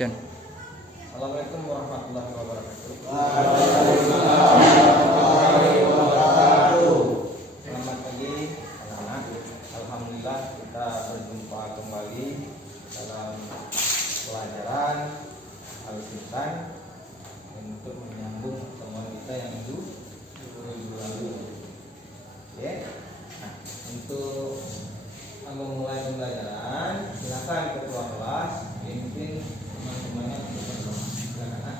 Action. Assalamualaikum warahmatullahi wabarakatuh. Selamat pagi anak-anak. Alhamdulillah kita berjumpa kembali dalam pelajaran Al-Insan untuk menyambung pertemuan kita yang minggu lalu. Oke. Nah, untuk memulai pembelajaran, silakan ketua kelas pimpin teman-temannya untuk berdoa. Silakan.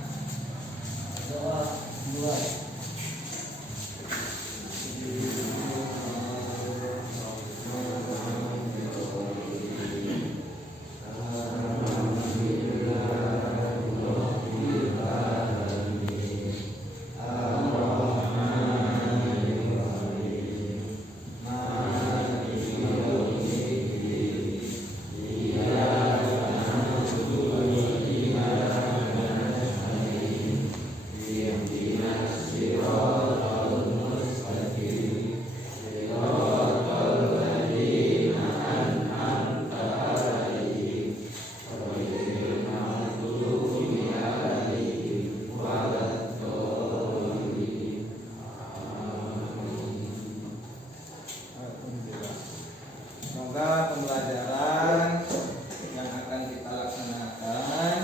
Doa mulai. Semoga pembelajaran yang akan kita laksanakan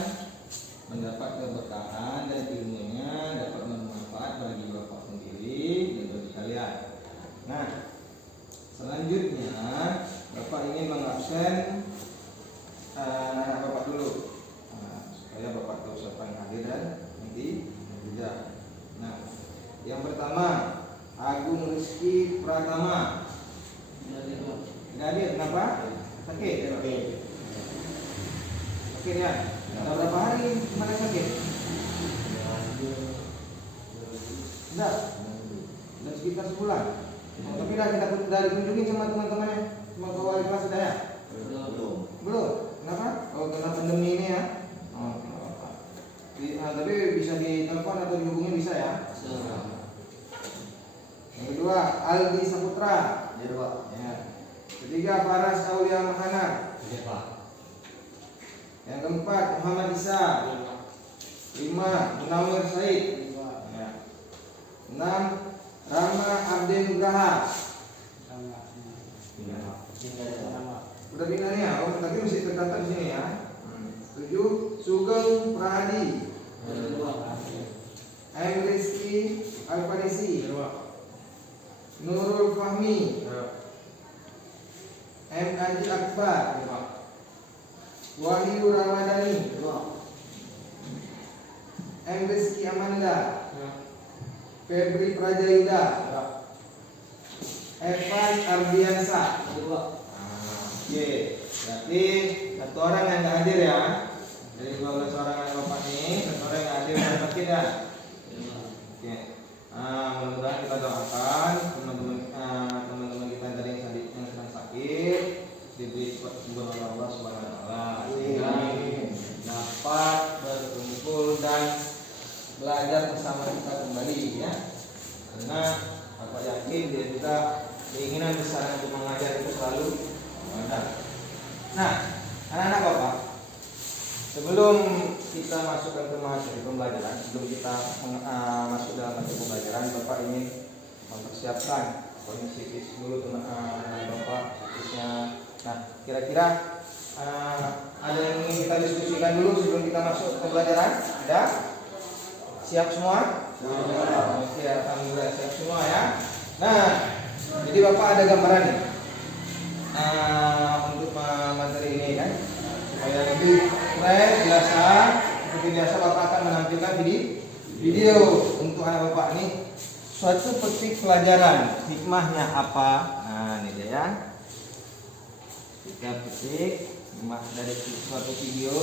mendapat keberkahan dan ilmunya dapat bermanfaat bagi Bapak sendiri dan bagi kalian. Nah, selanjutnya Bapak ingin mengabsen anak Bapak dulu, supaya Bapak tahu siapa yang hadir dan nanti tidak. Nah, yang pertama Agung Rizky Pratama. Tidak hadir, kenapa? Sakit? Sakit ya? Sudah berapa hari kemarin sakit? Tidak? Sudah sekitar sebulan? Tapi kita dikunjungi sama teman-temannya? Sama wali kelas sudah ya? Belum? Kenapa? Oh, karena pandemi ini ya? Oh, tapi bisa ditelepon atau dihubungi bisa ya? Yang kedua, Aldi Saputra. Ya. Ketiga, Faras Aulia Mahana. Yang keempat, Muhammad Isa. 5, Munawir Said. 6, Rama Abdin Nugraha. Udah pindah nih ya? Oh, tapi mesti tercatat di sini ya. 7, Sugeng Prahadi. M. Rizky Alfarisi. Nurul Fahmi. M. Haji Akbar. Wahyu Ramadhani. M. Rizky Amanda. Febri Prajayuda. Evan Ardiansa. Oke, berarti satu orang yang nggak hadir ya. Dari 12 orang yang Bapak ini, satu orang yang hadir dan sakit ya. Oke. Mudah-mudahan kita doakan teman-teman kita dari yang sedang sakit diberi cepat sembuh oleh Allah Subhanahu wa taala, sehingga dapat berkumpul dan belajar bersama kita kembali ya. Karena Bapak yakin dia juga keinginan besar untuk mengajar itu selalu ada. Nah, anak-anak Bapak, sebelum kita masukkan ke materi pembelajaran, sebelum kita masuk dalam materi pembelajaran, Bapak ingin mempersiapkan kondisi fisik dulu teman-teman Bapak, fisiknya. Nah, kira-kira ada yang ingin kita diskusikan dulu sebelum kita masuk ke pembelajaran? Ada? Siap semua? Oke, alhamdulillah siap semua ya. Nah, jadi Bapak ada gambaran nih untuk materi ini kan, supaya lebih keren, biasa. Seperti biasa Bapak akan menampilkan video untuk anak Bapak nih. Suatu petik pelajaran, hikmahnya apa? Nah, ini dia ya. Kita petik hikmah dari suatu video.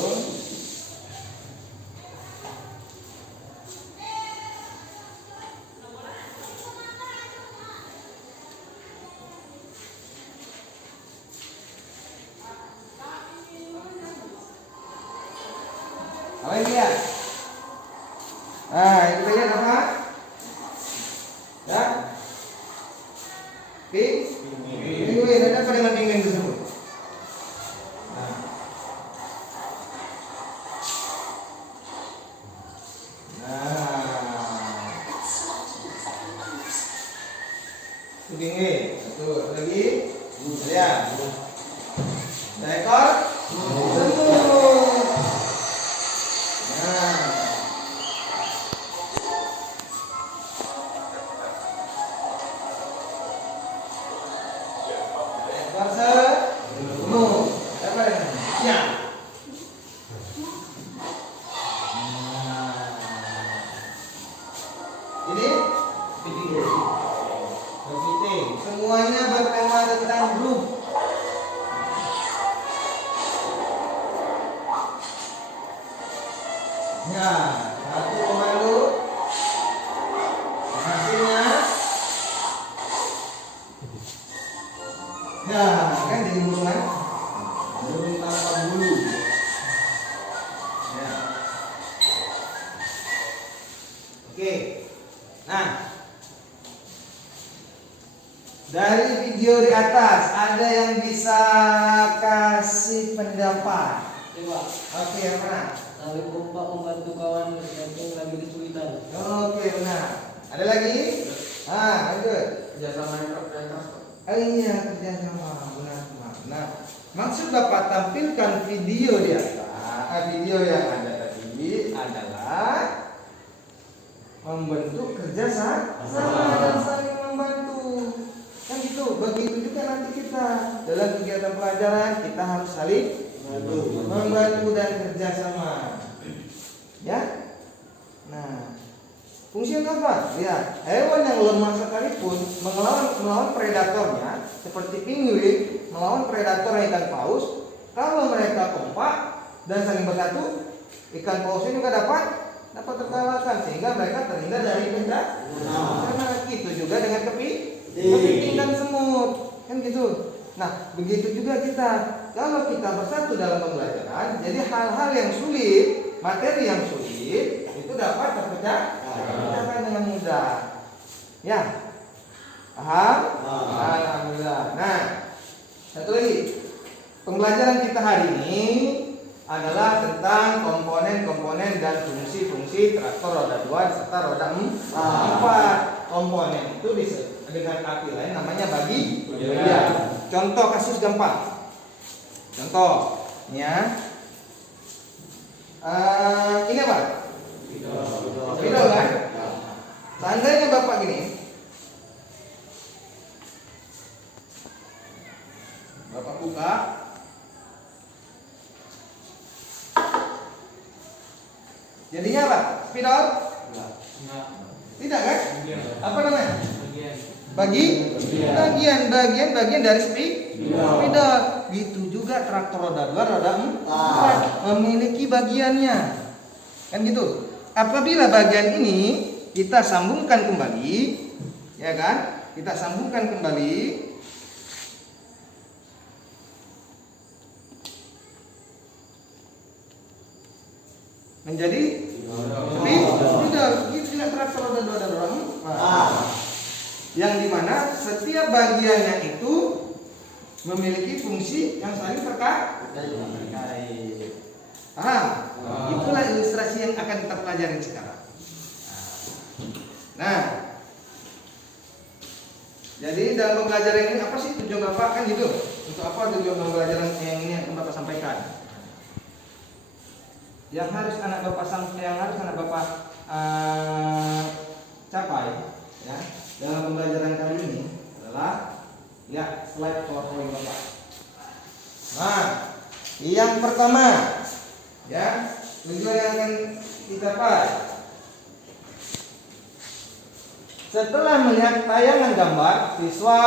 Apa ini ya? Nah, itu lihat apa? Ya? Pinguin, ada apa dengan pinguin tersebut? Nah. tinggi. Satu lagi. Ya. Seekor semut. Nah. Seekor semut. Apa ini? Ya. Ini kepiting. Semuanya bertema tentang grup. Ya, satu komando. Hasilnya. Ya, kan jadi burung kan? Burung tanpa bulu. Ya. Oke. Nah, dari video di atas ada yang bisa kasih pendapat? Coba. Oke, yang mana? Tali kompak membantu kawan yang lagi kesulitan. Oke, benar. Ada lagi? Lanjut. Kerjasama yang keras. Oh iya, kerjasama. Benar. Nah, maksud Bapak tampilkan video di atas. Video yang ada tadi adalah membentuk kerjasama dan saling membantu. Kan gitu. Begitu juga nanti kita dalam kegiatan pelajaran kita harus saling membantu dan kerjasama. Ya. Nah, fungsinya apa? Lihat, hewan yang lemah sekalipun melawan predatornya seperti penguin melawan predator ikan paus, kalau mereka kompak dan saling bersatu, ikan paus ini juga dapat terkalahkan sehingga mereka terhindar dari bencana. Karena gitu juga dengan kepiting dan semut, kan gitu. Nah, begitu juga kita. Kalau kita bersatu dalam pembelajaran, jadi hal-hal yang sulit, materi yang sulit itu dapat terpecahkan dengan mudah. Ya, paham? Alhamdulillah. Nah, satu lagi, pembelajaran kita hari ini adalah tentang komponen-komponen dan fungsi-fungsi traktor roda 2 serta roda 4. Komponen itu bisa dengan arti lain namanya bagian. Contoh kasus gampang. Contoh, ya. Ini apa? Spidol kan? Seandainya Bapak gini, Bapak buka, jadinya apa? Spidol? Tidak kan? Apa namanya? Bagian dari spidol. Gitu juga traktor roda 2, roda 4 memiliki bagiannya. Kan gitu. Apabila bagian ini kita sambungkan kembali, ya kan? Kita sambungkan kembali, menjadi spidol. Gitu juga traktor roda 2 dan roda 4. Yang dimana setiap bagiannya itu memiliki fungsi yang saling terkait. Paham? Itulah ilustrasi yang akan kita pelajari sekarang. Nah, jadi dalam pembelajaran ini apa sih tujuan Bapak, kan gitu? Untuk apa tujuan pembelajaran yang ini yang Bapak sampaikan? Yang harus anak Bapak capai, ya, dalam pembelajaran kali ini adalah, ya, slide PowerPoint Bapak. Nah, yang pertama, ya, tujuan yang akan kita capai. Setelah melihat tayangan gambar, siswa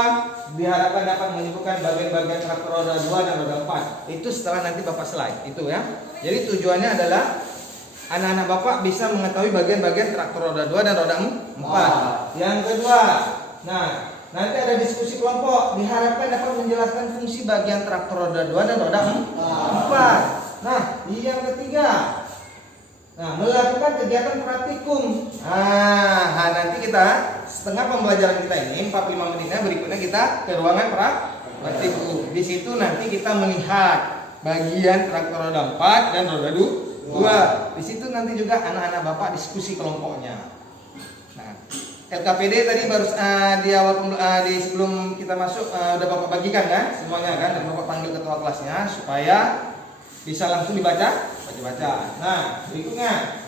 diharapkan dapat menyebutkan bagian-bagian traktor roda 2 dan roda 4. Itu setelah nanti Bapak slide, itu ya. Jadi tujuannya adalah anak-anak Bapak bisa mengetahui bagian-bagian traktor roda 2 dan roda 4. Yang kedua, nah, nanti ada diskusi kelompok, diharapkan dapat menjelaskan fungsi bagian traktor roda 2 dan roda 4. Nah, yang ketiga, melakukan kegiatan praktikum. Nanti kita setengah pembelajaran kita ini 45 menitnya berikutnya kita ke ruangan praktikum. Di situ nanti kita melihat bagian traktor roda 4 dan roda 2. Di situ nanti juga anak-anak Bapak diskusi kelompoknya. Nah, LKPD tadi baru di awal di sebelum kita masuk udah Bapak bagikan kan semuanya kan, dan Bapak panggil ketua kelasnya supaya bisa langsung baca. Nah, berikutnya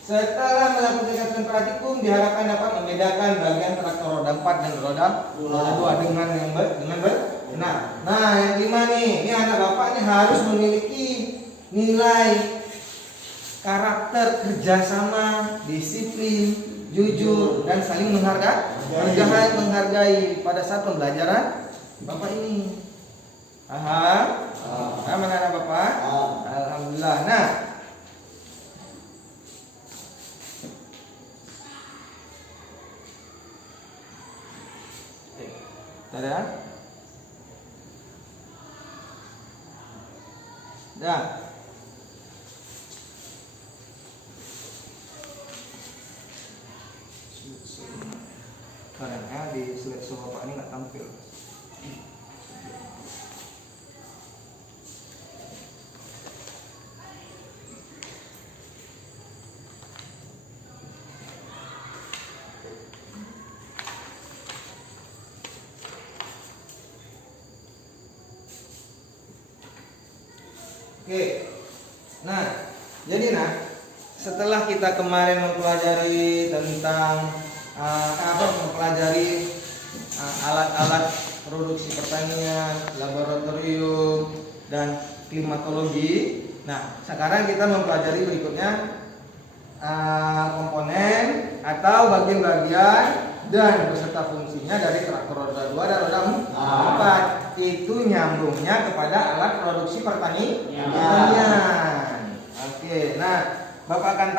setelah melakukan praktikum diharapkan dapat membedakan bagian traktor roda 4 dan roda 2 dengan benar. Nah, yang kelima nih, ini anak Bapak nih harus memiliki nilai karakter kerjasama, disiplin, jujur, dan saling menghargai pada saat pembelajaran Bapak ini. Paham? Paham anak Bapak? Alhamdulillah. Nah, ada? Dah. Karena di slide show Bapak ini nggak tampil. Oke. Nah, jadi setelah kita kemarin mempelajari tentang mempelajari alat-alat produksi pertanian, laboratorium, dan klimatologi. Nah, sekarang kita mempelajari berikutnya komponen atau bagian-bagian dan beserta fungsinya dari traktor roda 2 dan roda 4. Itu nyambungnya kepada alat produksi pertanian. Oke, nah Bapak akan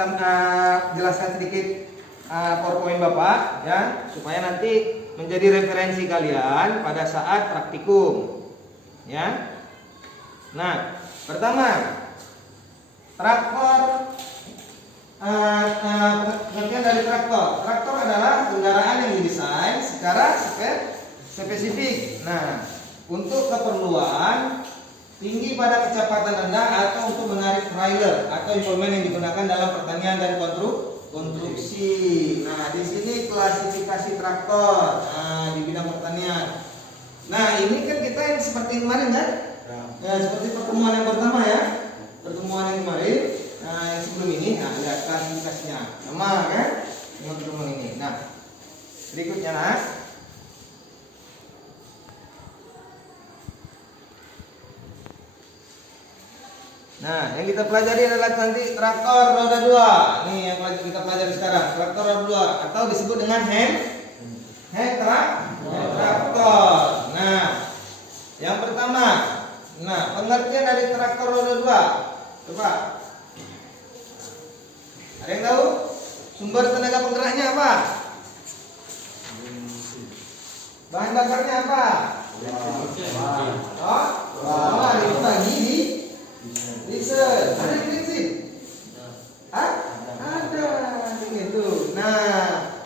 jelaskan sedikit PowerPoint Bapak ya, supaya nanti menjadi referensi kalian pada saat praktikum. Ya. Nah, pertama, traktor. Pengertian dari traktor. Traktor adalah kendaraan yang didesain secara spesifik. Nah, untuk keperluan tinggi pada kecepatan rendah atau untuk menarik trailer atau implement yang digunakan dalam pertanian dan konstruksi. Nah, di sini klasifikasi traktor di bidang pertanian. Nah, ini kan kita yang seperti kemarin kan? Ya, seperti pertemuan yang pertama ya. Pertemuan yang kemarin. Nah, yang sebelum ini, lihat klasifikasinya sama kan? Yang pertemuan ini. Nah, berikutnya Nah, yang kita pelajari adalah nanti traktor roda 2. Nih yang kita pelajari sekarang, traktor roda 2 atau disebut dengan hand traktor. Nah, yang pertama, pengertian dari traktor roda 2. Coba. Ada yang tahu? Sumber tenaga penggeraknya apa? Bahan bakarnya apa? Itu bagi di diesel. Ada di bensin? Ada. Ini tuh. Nah,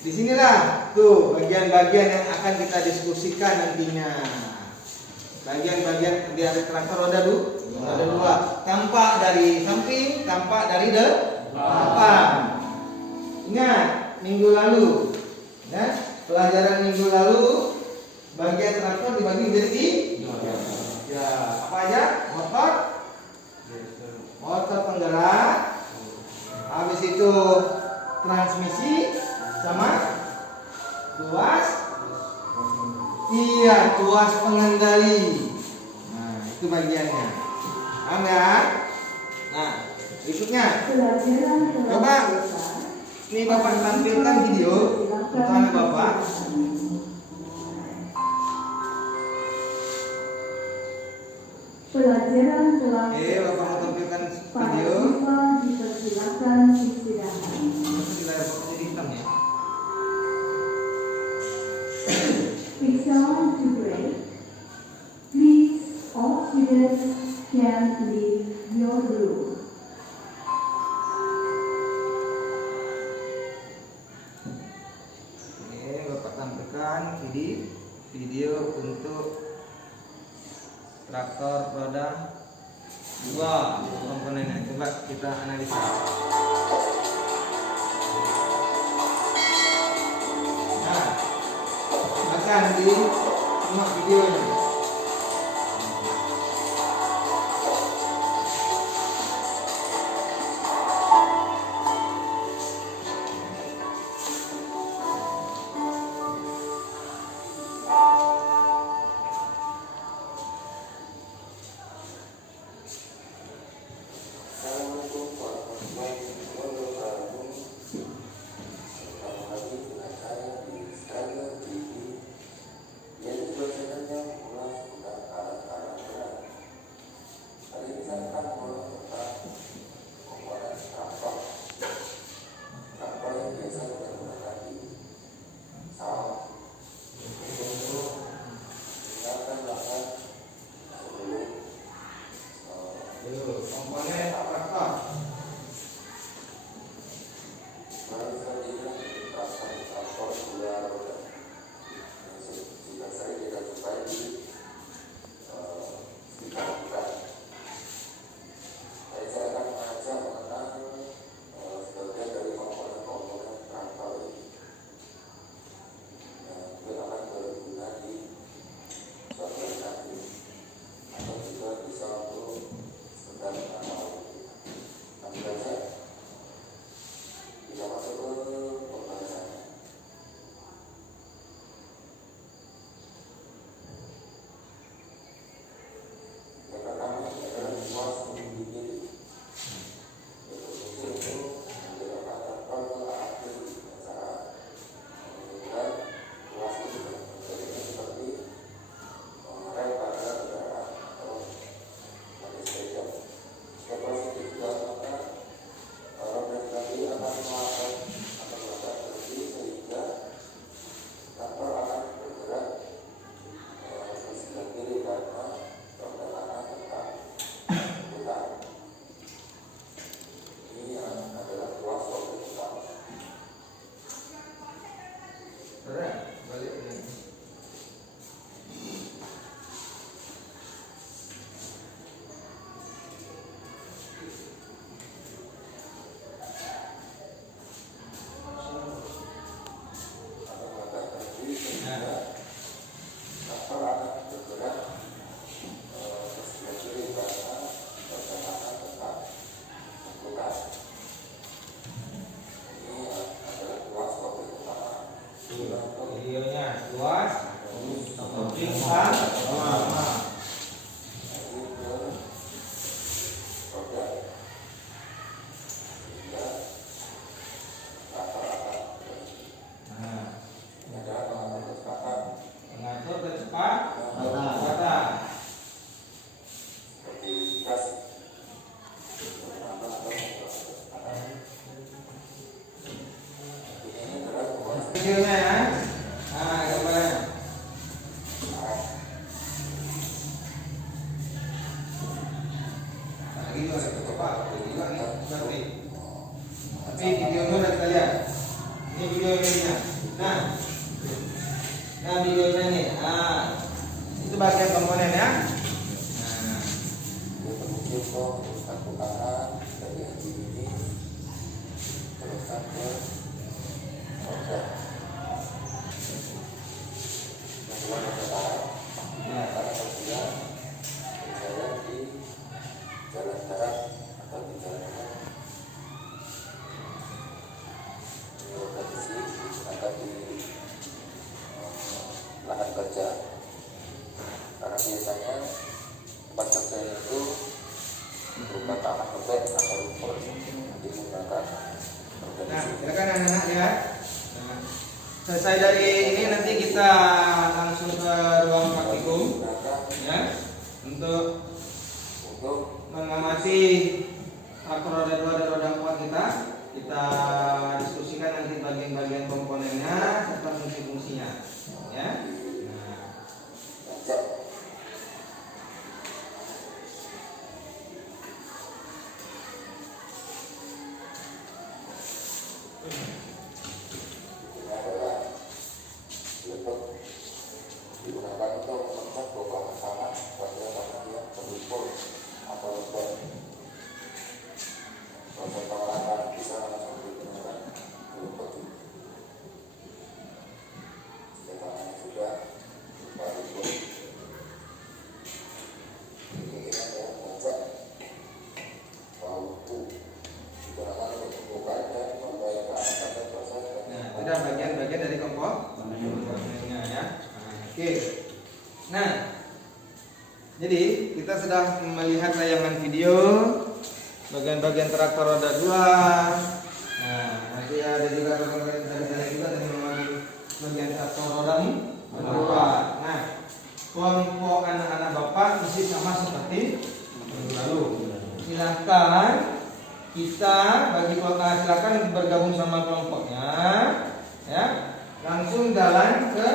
disinilah tuh bagian-bagian yang akan kita diskusikan nantinya. Bagian-bagian dari traktor roda 2. Tampak dari samping, tampak dari depan. Ingat minggu lalu, ya, pelajaran minggu lalu bagian traktor dibagi menjadi ya, apa aja? Motor penggerak, habis itu transmisi sama tuas pengendali. Nah, itu bagiannya. Paham ya? Nah, berikutnya coba ini Bapak tampilkan video untuk anak Bapak. Pelajaran kelas Bapak mau tampilkan video. Dipersilakan istirahat. Di layar Bapak jadi hitam ya. It's on to break. Please, all students can leave your room. Bapak tampilkan video untuk traktor roda 2 komponennya. Coba kita analisa. silahkan di simak videonya. Komponen traktor. Balik ini. Videonya luas, pingsan, mengatur kecepatan. Videonya ya. Nah, gambarnya. Lagi dua, coba. Dua nih, berarti. Tapi videonya udah kita lihat. Ini videonya. Nah videonya nih. Itu bagian komponen ya. Nah. lahan kerja, karena biasanya tempat kerja itu berupa tanah lembek atau lumpur, jadi menggunakan Nah, silakan anak-anak ya. Nah, selesai dari ini nanti kita langsung ke ruang praktikum ya untuk mengamati traktor roda 2 dan roda 4 kita. Kita diskusikan nanti bagian-bagian komponennya serta fungsi-fungsinya ya. digunakan untuk memecah bongkahan tanah pada tanah yang berlumpur atau lembek. Proses pengolahan bisa langsung digunakan lumpur. Jika tanahnya sudah sudah melihat tayangan video bagian-bagian traktor roda 2. Nah, nanti ada juga bagian juga tadi memanggil bagian traktor roda 4. Nah, kelompok anak-anak Bapak masih sama seperti minggu lalu. Silahkan silakan bergabung sama kelompoknya, ya. Langsung jalan ke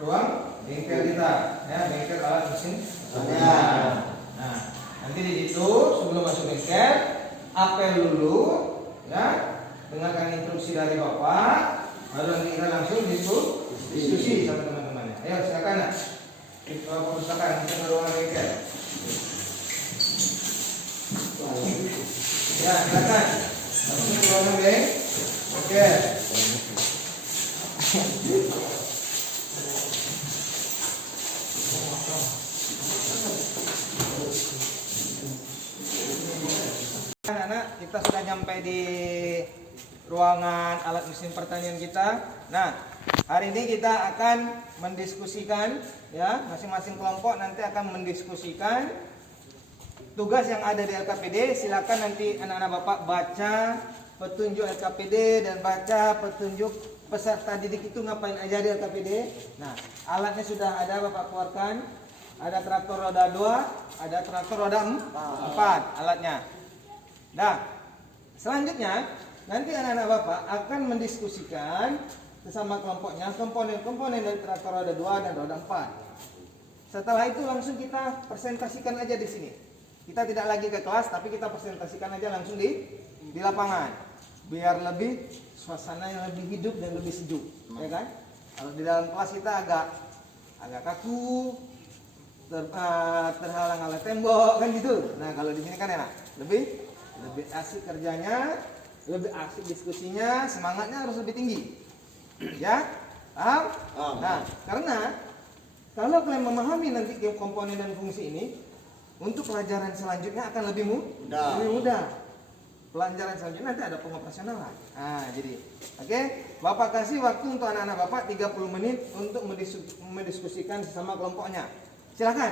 ruang bengkel kita, ya, bengkel alat mesin. Nah, nanti di situ sebelum masuk bengkel, apel dulu, ya, dengarkan instruksi dari Bapak, baru nanti kita langsung diskusi sama teman-temannya. Ayo silakan, nak. Perpustakaan kita ke ruang bengkel. Ya, silakan. Langsung ke ruang bengkel. Oke. Anak-anak, kita sudah nyampe di ruangan alat mesin pertanian kita. Nah, hari ini kita akan mendiskusikan, ya, masing-masing kelompok nanti akan mendiskusikan tugas yang ada di LKPD. Silakan nanti anak-anak Bapak baca petunjuk LKPD dan baca petunjuk peserta didik itu ngapain aja di LKPD. Nah, alatnya sudah ada Bapak keluarkan. Ada traktor roda 2, ada traktor roda 4 alatnya. Nah, selanjutnya nanti anak-anak Bapak akan mendiskusikan bersama kelompoknya komponen-komponen dari traktor roda 2 dan roda 4. Setelah itu langsung kita presentasikan aja di sini. Kita tidak lagi ke kelas, tapi kita presentasikan aja langsung di lapangan. Biar lebih suasana yang lebih hidup dan lebih sejuk, ya kan? Kalau di dalam kelas kita agak kaku, terhalang oleh tembok kan gitu. Nah, kalau di sini kan enak, lebih asik kerjanya, lebih asik diskusinya, semangatnya harus lebih tinggi. Ya? Paham? Nah, karena kalau kalian memahami nanti komponen dan fungsi ini, untuk pelajaran selanjutnya akan lebih mudah. Pelajaran selanjutnya nanti ada pengoperasionalan. Nah, jadi oke, Bapak kasih waktu untuk anak-anak Bapak 30 menit untuk mendiskusikan sesama kelompoknya. Silakan.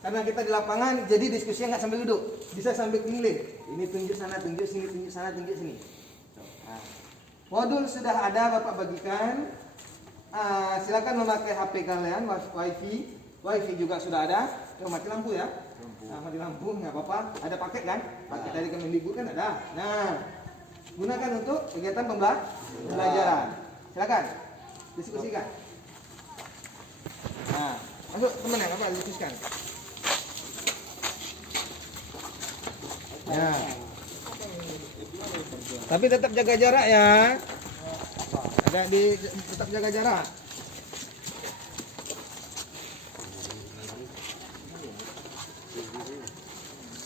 Karena kita di lapangan, jadi diskusinya nggak sambil duduk, bisa sambil keliling. Ini tunjuk sana, tunjuk sini, tunjuk sana, tunjuk sini. Nah, modul sudah ada Bapak bagikan. Silakan memakai HP kalian, wifi juga sudah ada. Mati lampu ya. Mati lampu nggak apa-apa. Ada paket kan? Paket dari Kemendikbud kan ada. Nah, gunakan untuk kegiatan pembelajaran. Silakan diskusikan. Nah, masuk teman yang apa diskusikan. Ya. Tapi tetap jaga jarak ya. Tetap jaga jarak.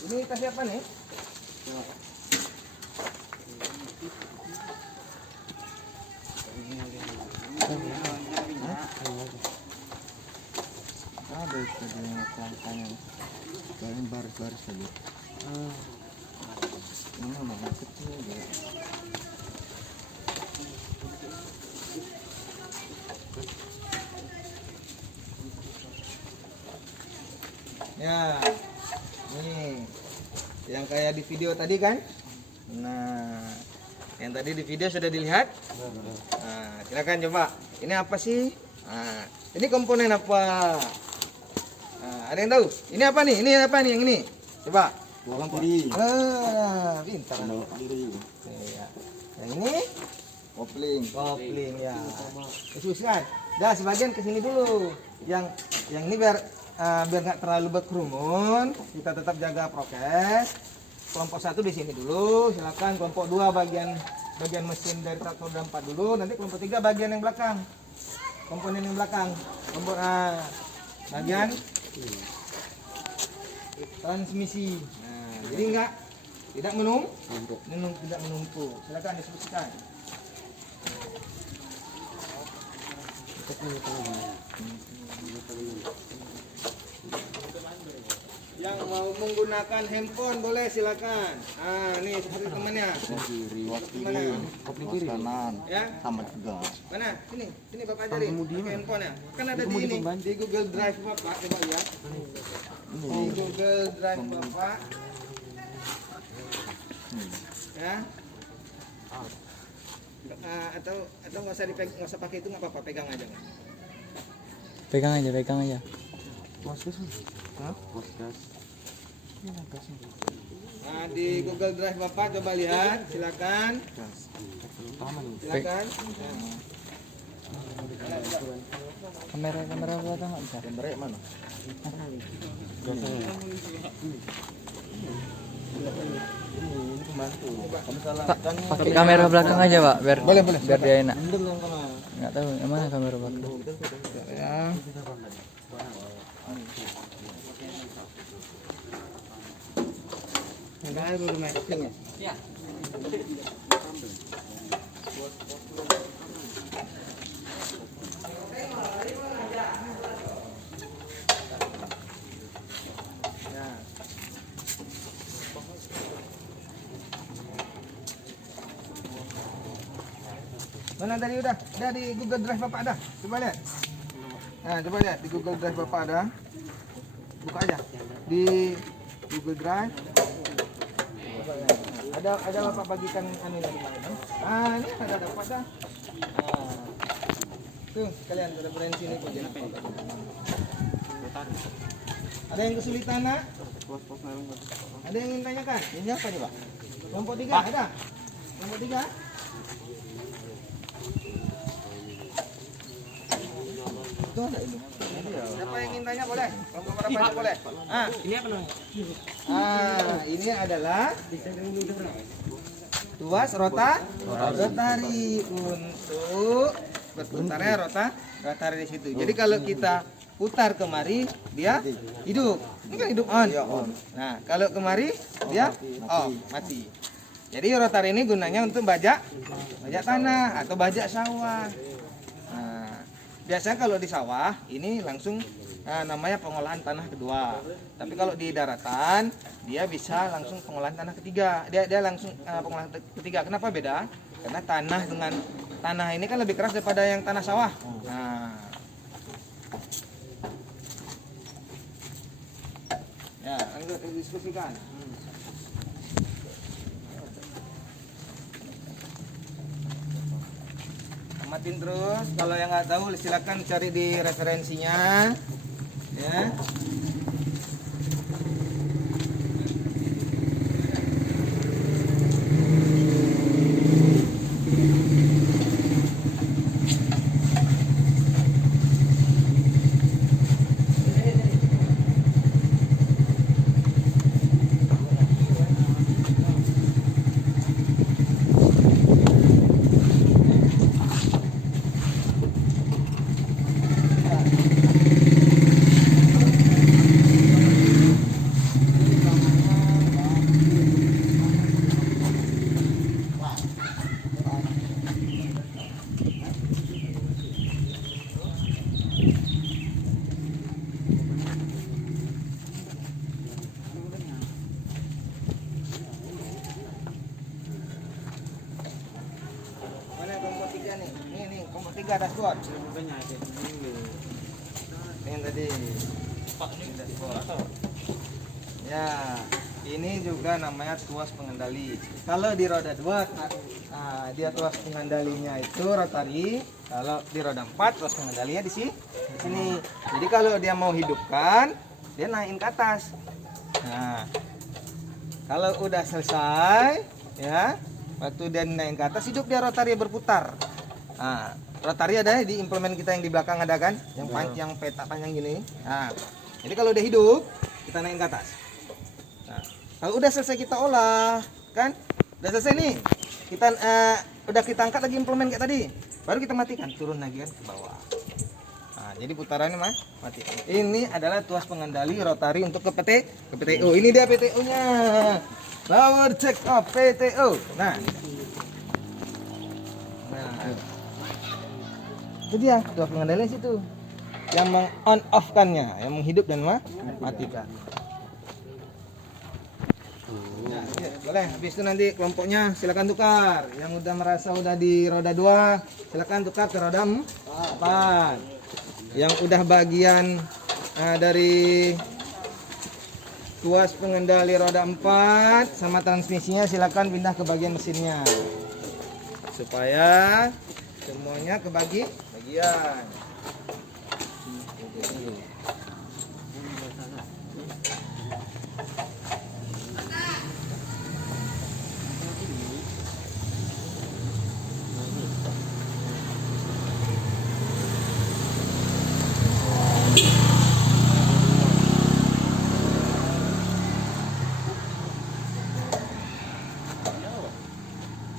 Ini tas siapa nih? Ada itu yang kalian baris-baris tadi. Ini mana kecil ya. Ya, nih yang kayak di video tadi kan? Nah, yang tadi di video sudah dilihat. Nah, silakan coba. Ini apa sih? Nah, ini komponen apa? Nah, ada yang tahu? Ini apa nih? Ini apa nih yang ini? Coba. Bawang putih. Pintar. Ya. Yang ini? Kopling. Kopling ya. Diskusikan. Dah sebagian ke sini dulu. Yang ini biar nggak terlalu berkerumun, kita tetap jaga prokes. Kelompok 1 di sini dulu, silakan. Kelompok 2 bagian mesin dari traktor roda 4 dulu. Nanti kelompok 3 bagian yang belakang, komponen yang belakang. Kelompok bagian transmisi. Nah, jadi tidak menumpuk. Silakan diskusikan. Yang mau menggunakan handphone boleh silakan. Nih seperti temannya. Temannya. Kiri kanan Ya. sama juga. Mana? Sini Bapak ajarin. Pakai handphone ya. Kan ada di ini, di Google Drive Bapak, coba lihat. Di Google Drive Bapak. Ya. Atau nggak usah nggak usah pakai itu, nggak apa-apa, pegang aja nggak? Pegang aja. Nah, di Google Drive Bapak coba lihat, silakan. Silakan. Kamera belakang nggak bisa. Kamera mana? Pak, pakai kamera belakang aja Pak, biar Boleh. biar dia enak. Nggak tahu yang mana kamera belakang. Ya. Enggak ada belum mapping ya? Iya. Mana tadi udah di Google Drive Bapak ada. Coba lihat. Nah, coba lihat di Google Drive Bapak ada. Buka aja. Di Google Drive. Ada Bapak bagikan anu tadi. Ini ada dapat dah. Tuh, kalian referensi ini pun. Ada yang kesulitan, Nak? Ada yang ingin tanyakan? Ini apa nih, Pak? Kelompok 3 ada? Kelompok 3? Itu ada ini. Siapa yang ingin tanya boleh? Kelompok berapa aja boleh? Ini apa namanya? Ini adalah tuas rotari untuk berputarnya rotari di situ. Jadi kalau kita putar kemari dia hidup. Ini kan hidup on. Nah, kalau kemari dia off, mati. Jadi rotari ini gunanya untuk bajak tanah atau bajak sawah. Nah, biasanya kalau di sawah ini langsung namanya pengolahan tanah kedua. Tapi kalau di daratan dia bisa langsung pengolahan tanah ketiga. Dia langsung pengolahan ketiga. Kenapa beda? Karena tanah dengan tanah ini kan lebih keras daripada yang tanah sawah. Nah, ya, lanjut diskusikan. Amatin terus. Kalau yang nggak tahu silakan cari di referensinya. Ya. Tiga dashboard. Ini tadi. Ya, ini juga namanya tuas pengendali. Kalau di roda 2, dia tuas pengendalinya itu rotari. Kalau di roda 4, tuas pengendalinya di sini. Jadi kalau dia mau hidupkan, dia naikin ke atas. Nah, kalau udah selesai, ya, waktu dia naikin ke atas, hidup dia rotari berputar. Nah, rotari ada di implement kita yang di belakang ada kan, yang peta panjang gini. Nah, jadi kalau udah hidup, kita naikin ke atas. Nah, kalau udah selesai kita olah, kan, udah selesai nih, kita udah kita angkat lagi implement kayak tadi, baru kita matikan, turun lagi kan ke bawah. Nah, jadi putarannya mati. Ini adalah tuas pengendali rotari untuk ke PTO. Ini dia PTO-nya. Power check off PTO. Nah, itu dia tuas pengendali situ yang meng-on off-kannya, yang menghidup dan mematikan. Boleh, habis itu nanti kelompoknya silakan tukar. Yang udah merasa udah di roda 2, silakan tukar ke roda 4. Yang udah bagian dari tuas pengendali roda 4 sama transmisinya silakan pindah ke bagian mesinnya. Supaya semuanya kebagi bagian.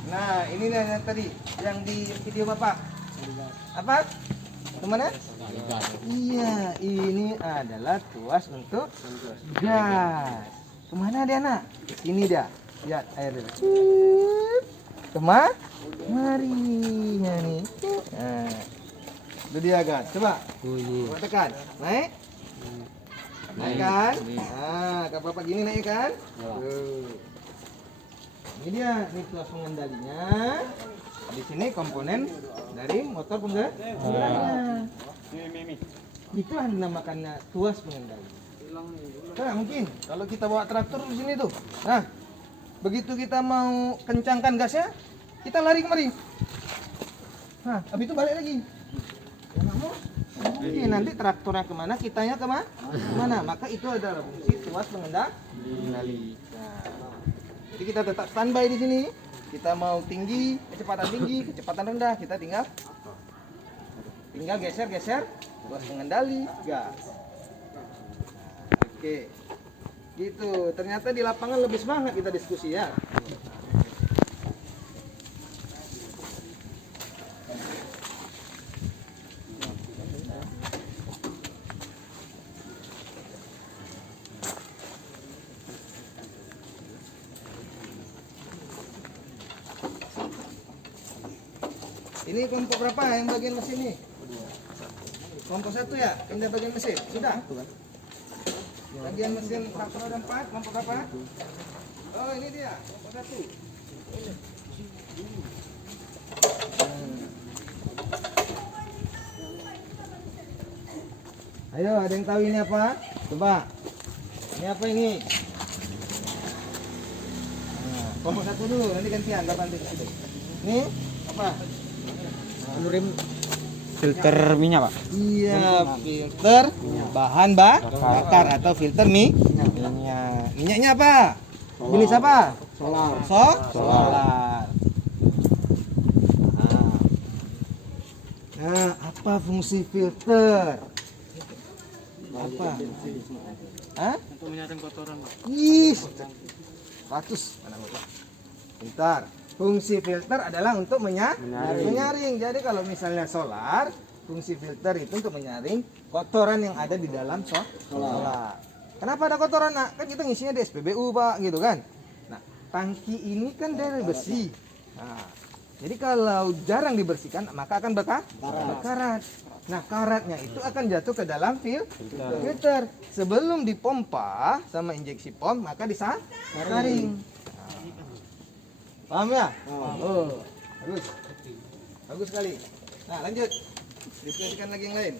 Nah, ini yang tadi yang di video Bapak. Apa? Kemana? Iya, ini adalah tuas untuk gas. Kemana dia nak? Ini dia. Lihat air dia. Mari. Nah, nih. Nah. Itu dia gas. Coba. Coba tekan. Naik. Naik kan? Nah, kalau Bapak gini naik kan? Tuh. Ini dia, ini tuas pengendalinya. Di sini komponen dari motor penggeraknya. Itu yang dinamakannya tuas pengendali. Nah, mungkin kalau kita bawa traktor di sini tuh. Nah, begitu kita mau kencangkan gasnya, kita lari kemari. Nah, habis itu balik lagi. Oke, nanti traktornya kemana, kitanya kemana? Maka itu adalah fungsi tuas pengendali. Nah, jadi kita tetap standby di sini. Kita mau tinggi, kecepatan rendah, kita tinggal geser tuas pengendali gas. Oke, gitu. Ternyata di lapangan lebih semangat kita diskusi ya. Ini kelompok berapa yang bagian mesin ini? Kelompok 1 ya? Pindah bagian mesin? Sudah? Bagian mesin traktor roda 4, kelompok berapa? Oh, ini dia, kelompok 1. Ayo, ada yang tahu ini apa? Coba. Ini apa ini? Nah, kelompok 1 dulu, nanti gantian, kapan itu? Ini apa? Rim filter minyak, Pak. Iya, filter bahan bakar atau filter minyak. Minyaknya apa? Jenis apa? Solar. Solar. Nah, apa fungsi filter? Apa? Hah? Untuk menyaring kotoran, Pak. Ih, 100 mana Bapak? Bentar. Fungsi filter adalah untuk menyaring. Jadi kalau misalnya solar, fungsi filter itu untuk menyaring kotoran yang ada di dalam solar. Kenapa ada kotoran, Nak? Kan kita ngisinya di SPBU, Pak, gitu kan. Nah, tangki ini kan dari besi. Nah, jadi kalau jarang dibersihkan, maka akan berkarat. Nah, karatnya itu akan jatuh ke dalam filter. Sebelum dipompa sama injeksi pom, maka disaring. Paham ya? Oh, bagus. Bagus sekali. Nah, lanjut. Diskusikan lagi yang lain.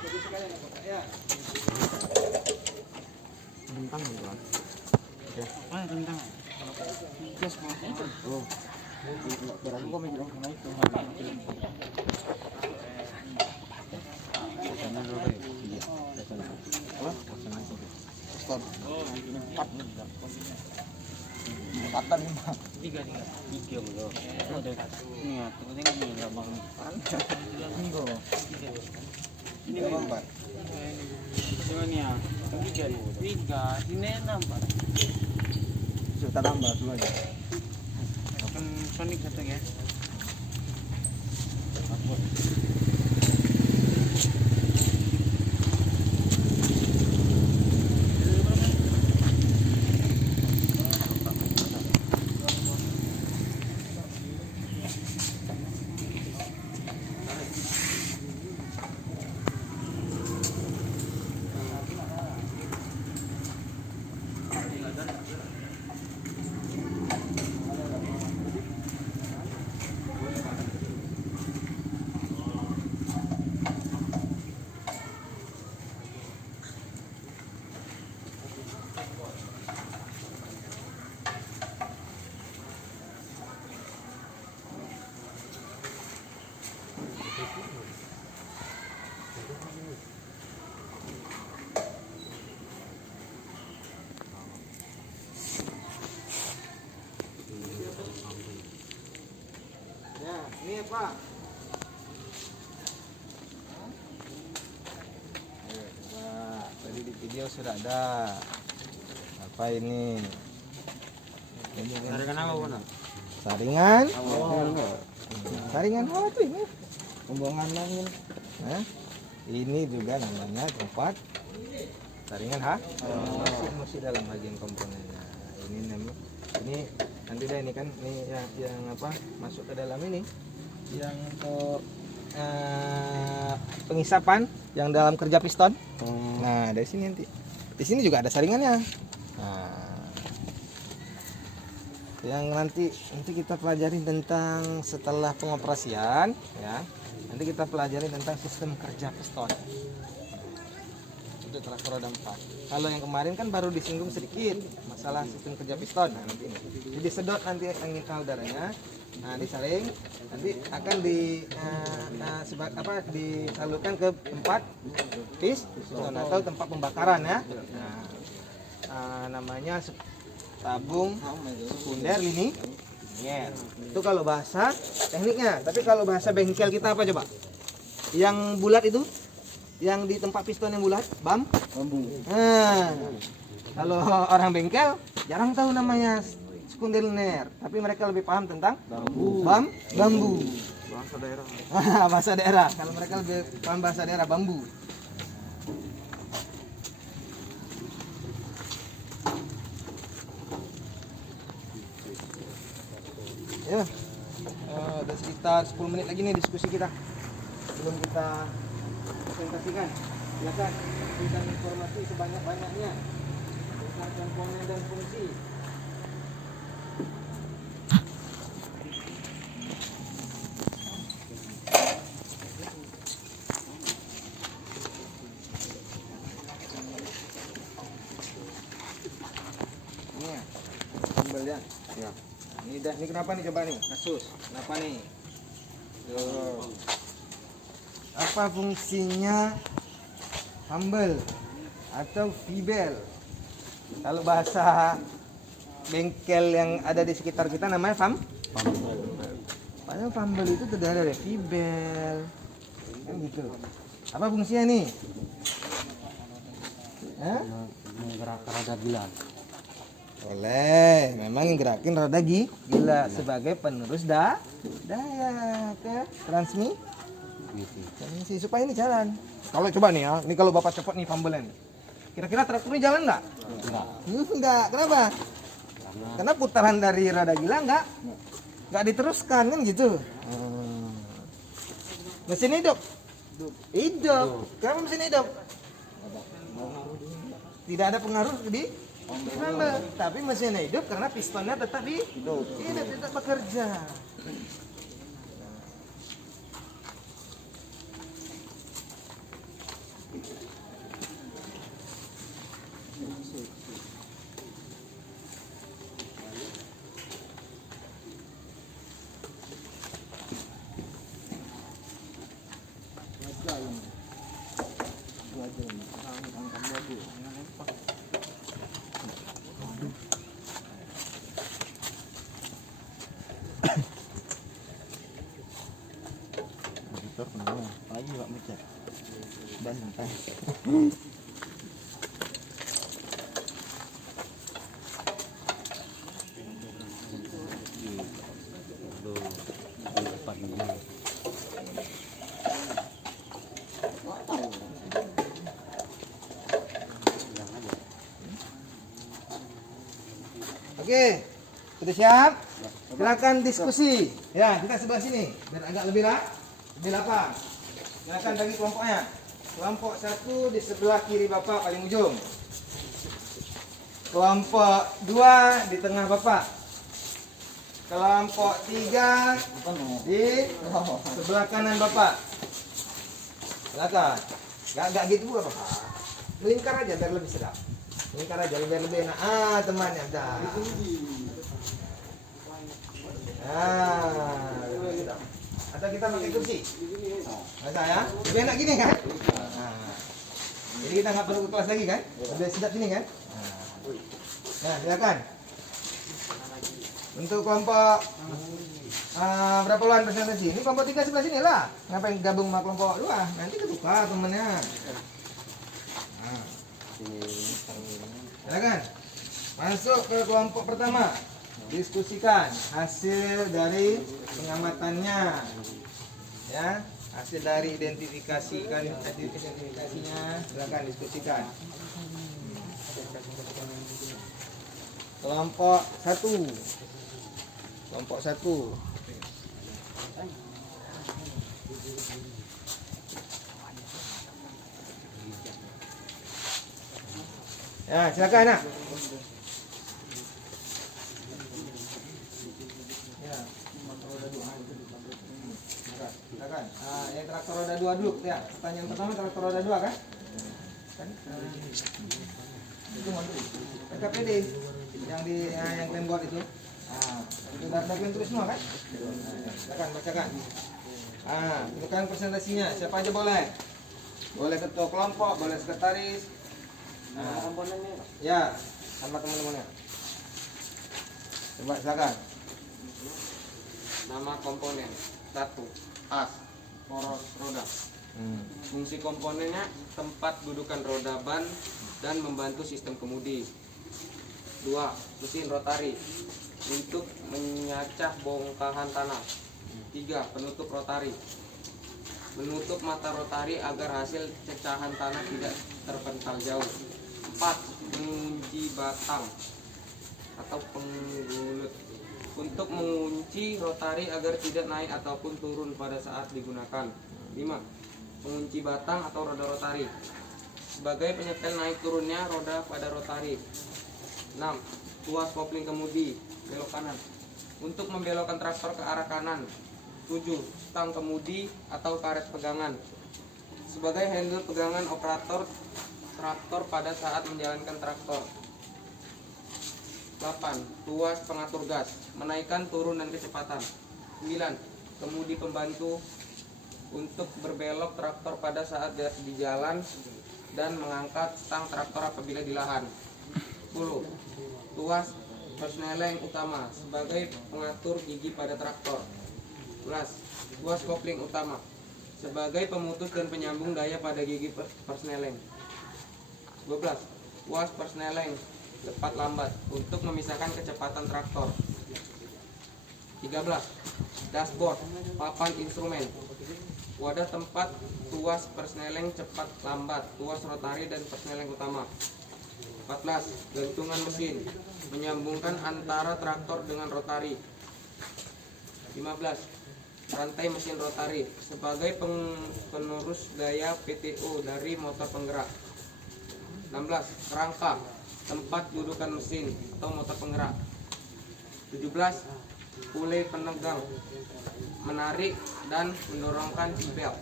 Bagus sekali ya. Bintang gitu, Pak. Apa yang tentang? Gas maksudnya. Oh. Berarti kok mikir sama itu. Kata 5. 3 belum. Ada ini ya, tengok ini enggak bangun. Ini lompat. Coba nih ya. 3. Sini 6, Pak. Kita tambah dulu aja. Kan Sonic katanya. apa? Coba, tadi di video sudah ada. Apa ini? Saringan apa mana? Saringan? Saringan apa tuh ini? Pembuangan angin. Hah? Ini juga namanya tempat saringan musik dalam bagian komponennya. Ini nanti deh, ini kan ini yang apa masuk ke dalam ini yang untuk pengisapan yang dalam kerja piston. Nah dari sini nanti di sini juga ada saringannya. Nah, yang nanti kita pelajari tentang setelah pengoperasian ya. Nanti kita pelajari tentang sistem kerja piston untuk traktor roda 4. Kalau yang kemarin kan baru disinggung sedikit masalah sistem kerja piston. Nah, nanti ini. Jadi sedot nanti angin udaranya, nah disaring, nanti akan disalurkan ke tempat piston atau tempat pembakaran ya. Nah, namanya tabung sekunder linier. Itu kalau bahasa tekniknya. Tapi kalau bahasa bengkel kita apa coba? Yang bulat itu, yang di tempat piston yang bulat, bambu. Nah, kalau orang bengkel jarang tahu namanya sekunder linier, tapi mereka lebih paham tentang bambu. Bahasa daerah. Bahasa daerah. Kalau mereka lebih paham bahasa daerah, bambu. Ya, udah sekitar 10 menit lagi nih diskusi kita sebelum kita presentasikan. Silakan berikan informasi sebanyak-banyaknya tentang komponen dan fungsi. Ini ya, sambal ya. Ya. Ini kenapa nih, coba nih, kasus. Kenapa nih? Tuh. Apa fungsinya humble atau fibel? Kalau bahasa bengkel yang ada di sekitar kita namanya fumble. Padahal fumble itu terdiri dari fibel. Kan gitu. Apa fungsinya nih? Menggerakkan roda gila. Boleh, memang yang gerakin roda gila sebagai penerus daya ke transmisi supaya ini jalan. Kalau coba nih ya, ini kalau bapak cepat nih pambelan, kira-kira traktornya jalan nggak? Enggak. Kenapa? Karena putaran dari roda gila nggak diteruskan kan gitu. Mesin hidup. Kenapa mesin hidup? Tidak ada pengaruh di fumble, tapi mesinnya hidup karena pistonnya tetap hidup, tetap bekerja. Lagi Pak Mecat. Dan santai. Oke, sudah siap? Silakan diskusi. Ya, kita sebelah sini biar agak lebih lapang. Silakan bagi kelompoknya. Kelompok 1 di sebelah kiri Bapak paling ujung. Kelompok 2 di tengah Bapak. Kelompok 3 di sebelah kanan Bapak. Silakan. Enggak gitu juga Bapak. Melingkar aja biar lebih sedap. Melingkar aja biar lebih enak. Temannya udah. Lebih sedap. Atau kita pakai kursi? Masa ya? Lebih enak gini kan? Jadi kita nggak perlu ke kelas lagi kan? Lebih sedap gini kan? Nah, silakan. Untuk kelompok berapa luan presentasi? Ini kelompok 3 sebelah sini lah. Ngapain gabung sama kelompok 2? Nanti ketukar temennya. Nah, silakan. Masuk ke kelompok pertama. Diskusikan hasil dari pengamatannya. Ya, hasil dari identifikasinya. Silakan diskusikan. Kelompok 1. Kelompok 1. Ya, silakan nak. Ya, silakan. Yang traktor roda 2 dulu ya. Pertanyaan pertama traktor roda 2 kan? Kan? Itu mantu. PKPD yang di yang tembok itu. Itu dokumen tulis semua kan? Silakan bacakan. Bukan presentasinya. Siapa aja boleh. Boleh ketua kelompok, boleh sekretaris. Komponennya Ya, sama teman-temannya. Coba silakan. nama komponen 1 as poros roda. Fungsi komponennya tempat dudukan roda ban dan membantu sistem kemudi. 2 mesin rotari untuk menyacah bongkahan tanah. 3 penutup rotari menutup mata rotari agar hasil cecahan tanah tidak terpental jauh. 4 pengunci batang atau penggulut untuk mengunci rotari agar tidak naik ataupun turun pada saat digunakan. 5 pengunci batang atau roda rotari sebagai penyetel naik turunnya roda pada rotari. 6 tuas kopling kemudi belok kanan untuk membelokkan traktor ke arah kanan. 7 stang kemudi atau karet pegangan sebagai handle pegangan operator traktor pada saat menjalankan traktor. 8 tuas pengatur gas menaikkan turun dan kecepatan. 9 kemudi pembantu untuk berbelok traktor pada saat di jalan dan mengangkat stang traktor apabila di lahan. 10 tuas persneleng utama sebagai pengatur gigi pada traktor. 11 tuas kopling utama sebagai pemutus dan penyambung daya pada gigi persneleng. 12 tuas persneleng cepat lambat untuk memisahkan kecepatan traktor. 13 dashboard papan instrumen wadah tempat tuas persneleng cepat lambat, tuas rotari dan persneleng utama. 14 gantungan mesin menyambungkan antara traktor dengan rotari. 15 rantai mesin rotari sebagai penerus daya PTO dari motor penggerak. 16 kerangka tempat dudukan mesin atau motor penggerak. 17 pule penegang menarik dan mendorongkan seatbelt.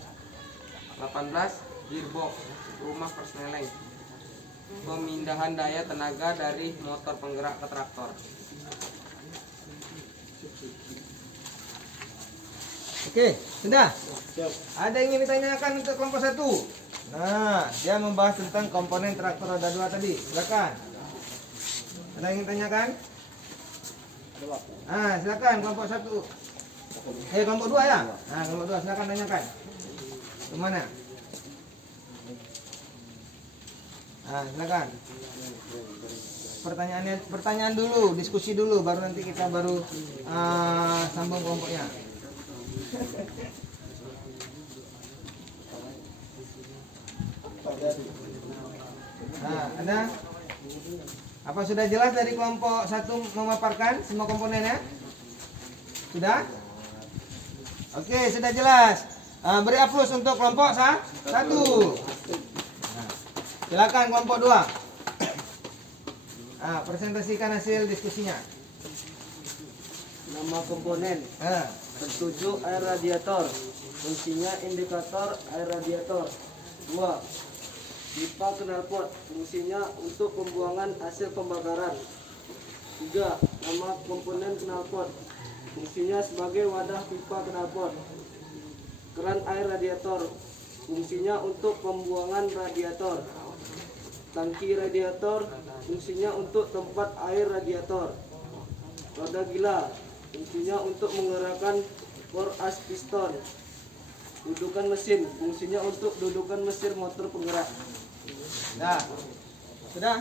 18 gearbox rumah persneleng pemindahan daya tenaga dari motor penggerak ke traktor. Oke, sudah? Ada yang ingin ditanyakan untuk kelompok 1? Nah, dia membahas tentang komponen traktor roda 2 tadi. Silakan. Ada yang ingin tanyakan? Silakan kelompok 1. Kelompok 2 ya? Kelompok 2 silakan tanyakan. Kemana? Silakan. Pertanyaan dulu, diskusi dulu, baru nanti kita sambung kelompoknya. Ada? Apa sudah jelas dari kelompok 1 memaparkan semua komponennya? Sudah? Oke, sudah jelas. Beri aplaus untuk kelompok 1. Silakan kelompok 2. Presentasikan hasil diskusinya. Nama komponen 7 air radiator, fungsinya indikator air radiator. 2 pipa knalpot, fungsinya untuk pembuangan hasil pembakaran. 3 nama komponen knalpot, fungsinya sebagai wadah pipa knalpot. Keran air radiator, fungsinya untuk pembuangan radiator. Tangki radiator, fungsinya untuk tempat air radiator. Roda gila, fungsinya untuk menggerakkan kor as piston. Dudukan mesin, fungsinya untuk dudukan mesin motor penggerak. Nah, sudah?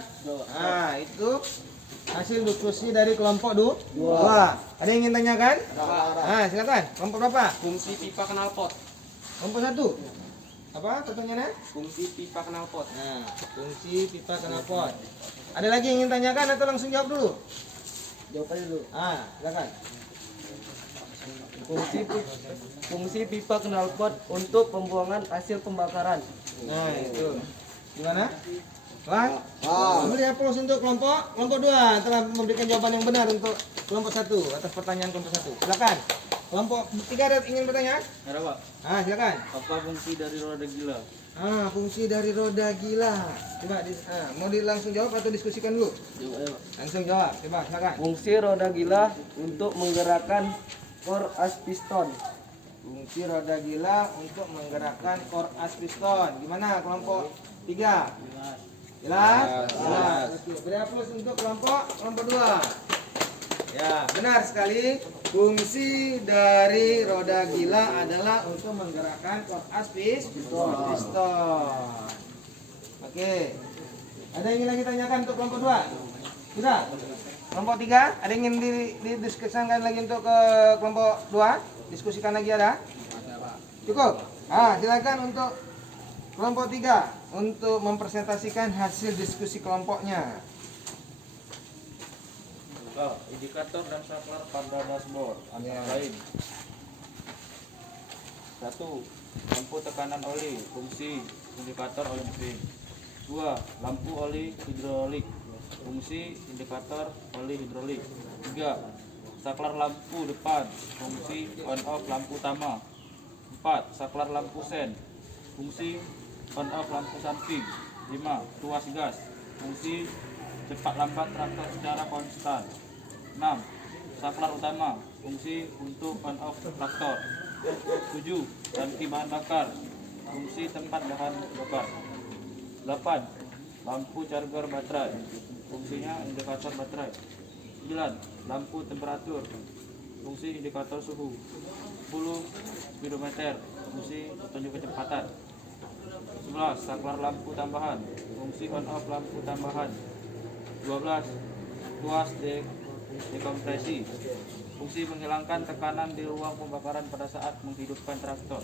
Nah, itu hasil diskusi dari kelompok dua. Ada yang ingin tanyakan? Nah, silakan. Kelompok berapa? Fungsi pipa knalpot. Kelompok 1. Apa pertanyaannya? Fungsi pipa knalpot. Nah, fungsi pipa knalpot. Ada lagi yang ingin tanyakan atau langsung jawab dulu? Jawab aja dulu. Silakan. Fungsi pipa knalpot untuk pembuangan hasil pembakaran. Nah, itu. Gimana? Beri aplaus untuk kelompok 2 telah memberikan jawaban yang benar untuk kelompok 1 atas pertanyaan kelompok 1. Silakan. Kelompok 3 ada ingin bertanya? Ada Pak. Silakan. Apa fungsi dari roda gila? Fungsi dari roda gila. Coba mau langsung jawab atau diskusikan dulu? Jawab aja Pak. Langsung jawab. Coba silakan. Fungsi roda gila untuk menggerakkan kor as piston. Fungsi roda gila untuk menggerakkan kor as piston. Gimana kelompok 3? Jelas? Oke, beri aplaus untuk kelompok 2. Ya, benar sekali. Fungsi dari roda gila adalah untuk menggerakkan kor as piston. Oke. Ada yang ingin lagi tanyakan untuk kelompok 2? Sudah? Kelompok 3, ada yang ingin didiskusikan lagi untuk ke kelompok 2? Diskusikan lagi ada? Cukup? Silakan untuk kelompok 3 untuk mempresentasikan hasil diskusi kelompoknya. Indikator dan saklar pada dashboard antara lain 1. Lampu tekanan oli, fungsi indikator oli mesin. 2. Lampu oli hidrolik, fungsi indikator oli hidrolik. 3. Saklar lampu depan, fungsi on off lampu utama. 4. Saklar lampu sen, fungsi on off lampu samping. 5. Tuas gas, fungsi cepat lambat traktor secara konstan. 6. Saklar utama, fungsi untuk on off traktor. 7. Tangki bahan bakar, fungsi tempat bahan bakar. 8. Lampu charger baterai, fungsinya indikator baterai. 9. Lampu temperatur, fungsi indikator suhu. 10. Speedometer, fungsi petunjuk kecepatan. 11. Saklar lampu tambahan, fungsi on off lampu tambahan. 12. Tuas dekompresi, fungsi menghilangkan tekanan di ruang pembakaran pada saat menghidupkan traktor.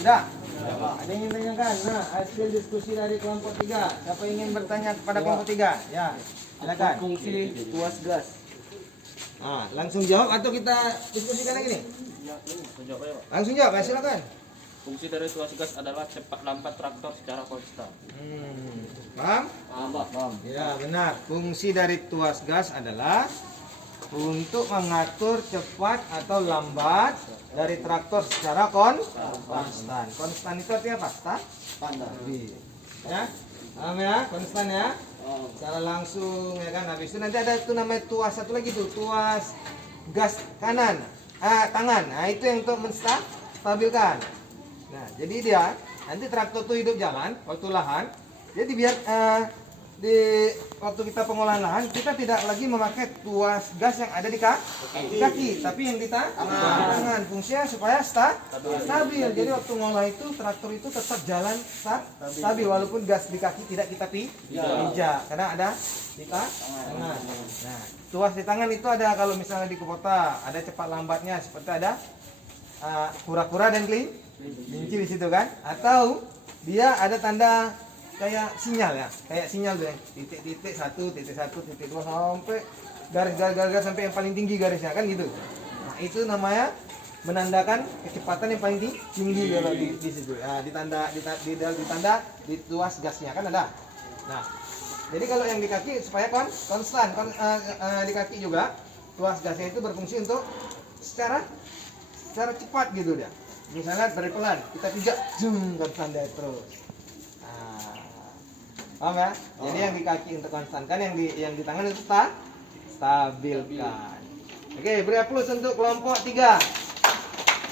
Sudah? Ada yang ingin tanyakan? Nah, hasil diskusi dari kelompok 3. Siapa ingin bertanya kepada kelompok 3? Ya, silakan. Fungsi tuas gas. Langsung jawab atau kita diskusikan lagi nih? Langsung jawab, silakan. Fungsi dari tuas gas adalah cepat lambat traktor secara konstan. Paham? Paham. Ya, benar. Fungsi dari tuas gas adalah untuk mengatur cepat atau lambat dari traktor secara konstan. Konstan itu artinya apa? Stabil. Ya, paham ya? Konstan ya. Secara langsung ya kan. Habis itu nanti ada itu namanya tuas satu lagi tuh, tuas gas kanan, tangan. Nah, itu yang untuk menstabilkan. Nah, jadi dia nanti traktor tuh hidup jalan waktu lahan. Jadi biar di waktu kita pengolahan lahan kita tidak lagi memakai tuas gas yang ada di kaki, tapi yang di tangan. Fungsinya supaya stabil. Jadi waktu ngolah itu traktor itu tetap jalan stabil walaupun gas di kaki tidak kita pijak karena ada di tangan. Nah, tuas di tangan itu ada kalau misalnya di kota ada cepat lambatnya seperti ada kura-kura dan kelinci di situ kan, atau dia ada tanda kayak sinyal ya, kayak sinyal tuh titik-titik 1, titik 1, titik 2 sampai garis sampai yang paling tinggi garisnya kan gitu. Nah, itu namanya menandakan kecepatan yang paling tinggi kalau di situ. Nah, ditanda di tuas gasnya kan ada. Nah, jadi kalau yang di kaki supaya konstan di kaki juga tuas gasnya itu berfungsi untuk secara cepat gitu dia. Misalnya dari pelan kita pijak konstan dia terus. Paham ya? Jadi yang di kaki untuk konstan kan, yang di tangan itu stabilkan. Oke, beri aplaus untuk kelompok 3.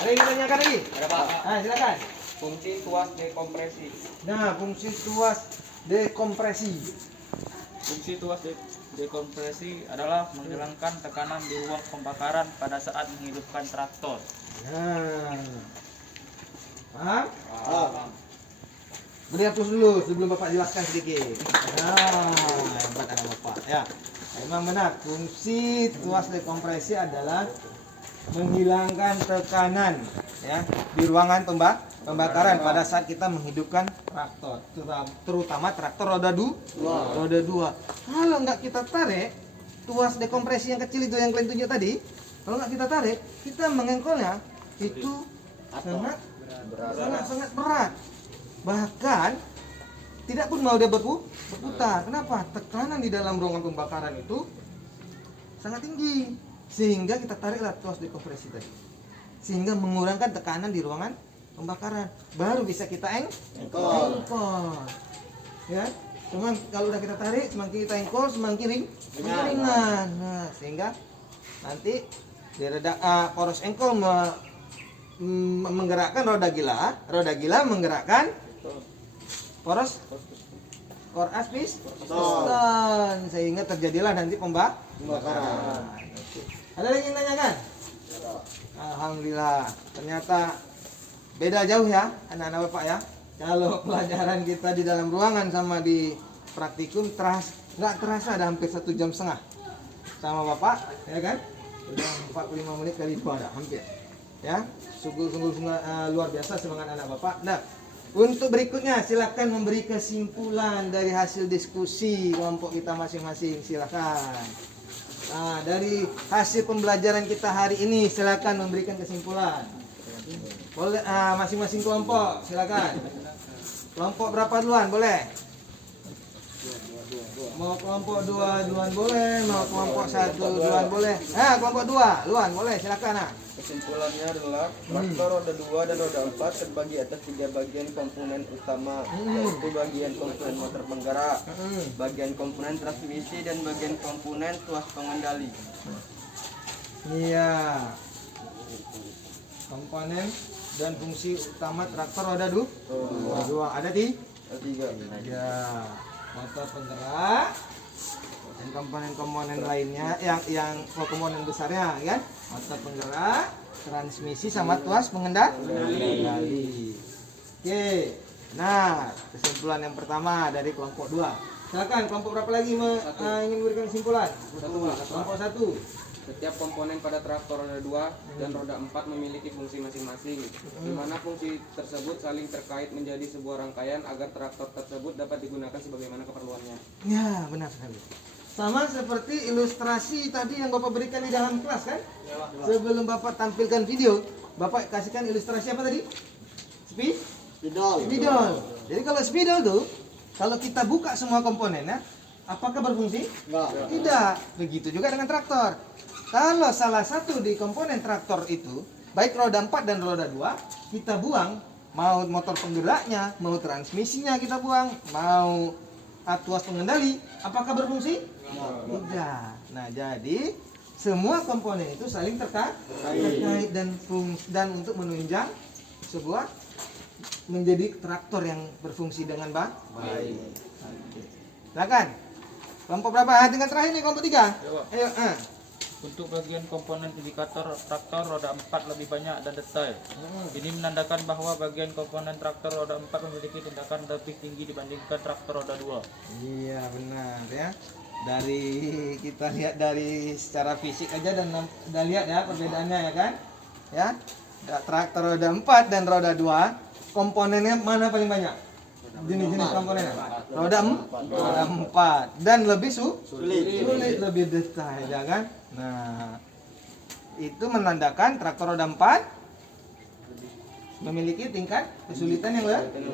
Ada yang ditanyakan lagi? Ada Pak. Silakan. Fungsi tuas dekompresi. Nah, fungsi tuas dekompresi. Fungsi tuas dekompresi adalah menghilangkan tekanan di ruang pembakaran pada saat menghidupkan traktor. Nah, paham? Beri hapus dulu sebelum Bapak jelaskan sedikit. Nah, hebat anak Bapak. Ya, memang benar. Fungsi tuas dekompresi adalah menghilangkan tekanan ya di ruangan pembakaran pada saat kita menghidupkan traktor, terutama traktor roda dua. Kalau nggak kita tarik tuas dekompresi yang kecil itu yang kalian tunjuk tadi, kalau nggak kita tarik, kita mengengkolnya itu sangat berat. Bahkan tidak pun mau dia berputar. Kenapa? Tekanan di dalam ruangan pembakaran itu sangat tinggi, sehingga kita tariklah tuas dekompresi tadi, sehingga mengurangkan tekanan di ruangan pembakaran, baru bisa kita engkol. Ya, cuman kalau udah kita tarik, semakin kita engkol semakin ringan. Nah, sehingga nanti di poros engkol menggerakkan roda gila menggerakkan poros piston, sehingga terjadilah nanti pembakaran. Ada lagi yang tanyakan? Alhamdulillah, ternyata beda jauh ya anak-anak Bapak ya. Kalau pelajaran kita di dalam ruangan sama di praktikum nggak terasa ada hampir 1,5 jam sama Bapak, ya kan? Udah 45 menit kali 2 ada hampir. Ya, sungguh luar biasa semangat anak Bapak. Nah, untuk berikutnya silakan memberi kesimpulan dari hasil diskusi kelompok kita masing-masing, silakan. Nah, dari hasil pembelajaran kita hari ini silakan memberikan kesimpulan. Boleh masing-masing kelompok silakan. Kelompok berapa duluan boleh? Mau kelompok 2 duluan boleh, mau kelompok 1 duluan boleh. Kelompok 2 duluan boleh, silakan. Kesimpulannya adalah traktor roda 2 dan roda 4 terbagi atas 3 bagian komponen utama, yaitu bagian komponen motor penggerak, bagian komponen transmisi, dan bagian komponen tuas pengendali. Iya. Komponen dan fungsi utama traktor roda 2. Ada 3. Ya, motor penggerak dan komponen-komponen lainnya yang komponen besarnya kan, motor penggerak, transmisi sama tuas pengendali. Oke. Nah, kesimpulan yang pertama dari kelompok 2. Silakan kelompok berapa lagi ingin memberikan kesimpulan? Kelompok 1. Setiap komponen pada traktor roda 2 dan roda 4 memiliki fungsi masing-masing, di mana fungsi tersebut saling terkait menjadi sebuah rangkaian agar traktor tersebut dapat digunakan sebagaimana keperluannya. Ya, benar sekali. Sama seperti ilustrasi tadi yang Bapak berikan di dalam kelas kan? Sebelum Bapak tampilkan video, Bapak kasihkan ilustrasi apa tadi? Spidol. Jadi kalau spidol tuh, kalau kita buka semua komponennya, apakah berfungsi? Tidak. Begitu juga dengan traktor. Kalau salah satu di komponen traktor itu, baik roda 4 dan roda 2, kita buang, mau motor penggeraknya, mau transmisinya kita buang, mau tuas pengendali, apakah berfungsi? Tidak. Nah, jadi semua komponen itu saling terkait dan untuk menunjang sebuah menjadi traktor yang berfungsi dengan baik. Silakan. Kelompok berapa? Tingkat terakhir nih, kelompok 3. Ayo. Untuk bagian komponen indikator traktor roda 4 lebih banyak dan detail. Ini menandakan bahwa bagian komponen traktor roda 4 memiliki tindakan lebih tinggi dibandingkan traktor roda 2. Iya, benar ya. Dari kita lihat dari secara fisik aja dan udah lihat ya perbedaannya ya kan? Ya. Traktor roda 4 dan roda 2, komponennya mana paling banyak? Jenis komponennya. Roda 4 dan lebih sulit, lebih detail ya kan? Nah, itu menandakan traktor roda 4 memiliki tingkat kesulitan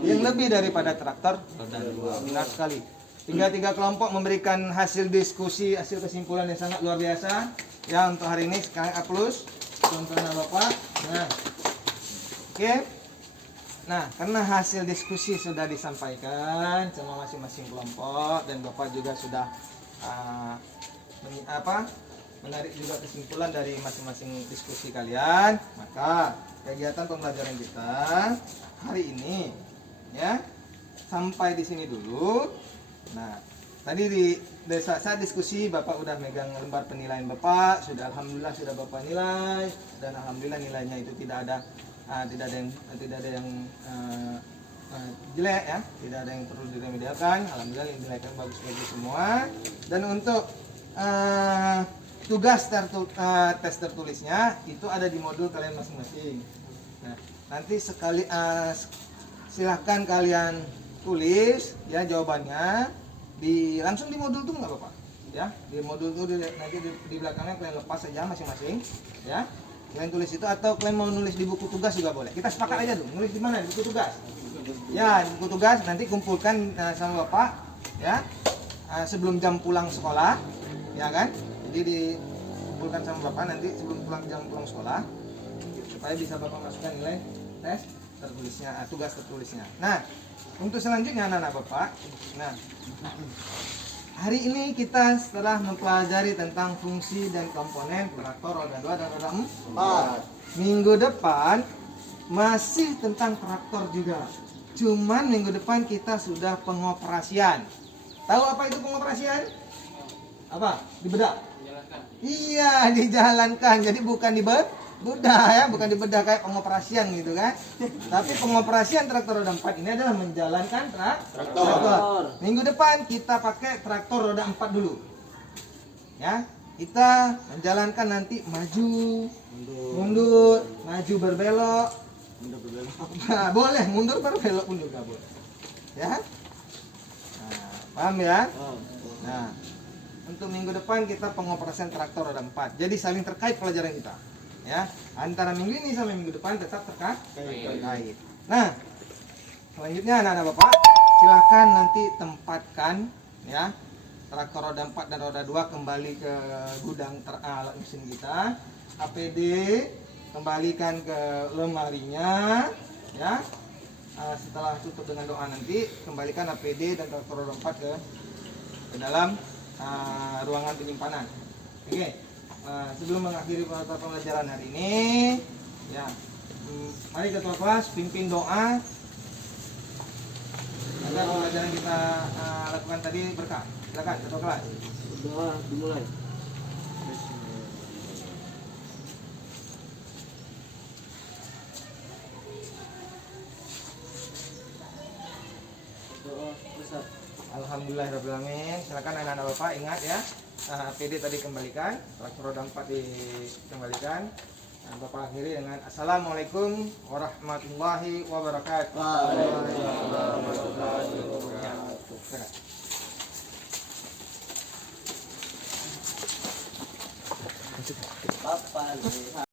yang lebih daripada traktor roda 2. Benar sekali. Tiga kelompok memberikan hasil diskusi, hasil kesimpulan yang sangat luar biasa. Ya, untuk hari ini sekarang A+, contohnya Bapak. Nah, oke. Nah, karena hasil diskusi sudah disampaikan sama masing-masing kelompok dan Bapak juga sudah menarik juga kesimpulan dari masing-masing diskusi kalian, maka kegiatan pembelajaran kita hari ini ya sampai di sini dulu. Nah, Tadi di desa saya diskusi, Bapak udah megang lembar penilaian Bapak, sudah alhamdulillah sudah Bapak nilai, dan alhamdulillah nilainya itu tidak ada yang jelek ya, tidak ada yang perlu diremedialkan. Alhamdulillah nilai kan bagus-bagus semua. Dan untuk tugas tes tertulisnya itu ada di modul kalian masing-masing. Nah, nanti silahkan kalian tulis ya jawabannya langsung di modul itu nggak apa-apa ya, di modul itu nanti di belakangnya kalian lepas saja masing-masing ya, kalian tulis itu, atau kalian mau nulis di buku tugas juga boleh. Kita sepakat aja dulu nulis di mana, di buku tugas ya, di buku tugas nanti kumpulkan sama Bapak ya sebelum jam pulang sekolah ya kan, jadi dikumpulkan sama Bapak nanti sebelum jam pulang sekolah supaya bisa Bapak masukkan nilai tes tertulisnya, tugas tertulisnya. Nah, untuk selanjutnya anak-anak Bapak, nah hari ini kita setelah mempelajari tentang fungsi dan komponen traktor roda 2 dan roda 4. Minggu depan masih tentang traktor juga. Cuman minggu depan kita sudah pengoperasian. Tahu apa itu pengoperasian? Apa? Dibedah. Iya, dijalankan. Jadi bukan dibedah ya, bukan dibedah kayak pengoperasian gitu kan. Tapi pengoperasian traktor roda 4 ini adalah menjalankan traktor. Minggu depan kita pakai traktor roda 4 dulu. Ya, kita menjalankan nanti maju, mundur, maju berbelok. Nah, boleh, mundur berbelok pun juga boleh. Ya. Nah, paham ya? Nah, untuk minggu depan kita pengoperasian traktor roda 4. Jadi saling terkait pelajaran kita. Ya, antara minggu ini sampai minggu depan tetap terkait. Nah, selanjutnya anak-anak Bapak, silakan nanti tempatkan ya traktor roda 4 dan roda 2 kembali ke gudang alat mesin kita. APD kembalikan ke lemarinya ya. Setelah tutup dengan doa nanti kembalikan APD dan traktor roda 4 ke dalam ruangan penyimpanan. Oke. Sebelum mengakhiri pembelajaran hari ini ya, mari ketua kelas pimpin doa agar pembelajaran kita lakukan tadi berkah. Silakan ketua kelas. Doa dimulai. Doa besar. Alhamdulillahirrahmanirrahim. Silakan anak-anak Bapak ingat ya. PD tadi kembalikan, traktor roda 4 dikembalikan. Bapak akhiri dengan Assalamualaikum warahmatullahi wabarakatuh. Waalaikumsalam warahmatullahi wabarakatuh.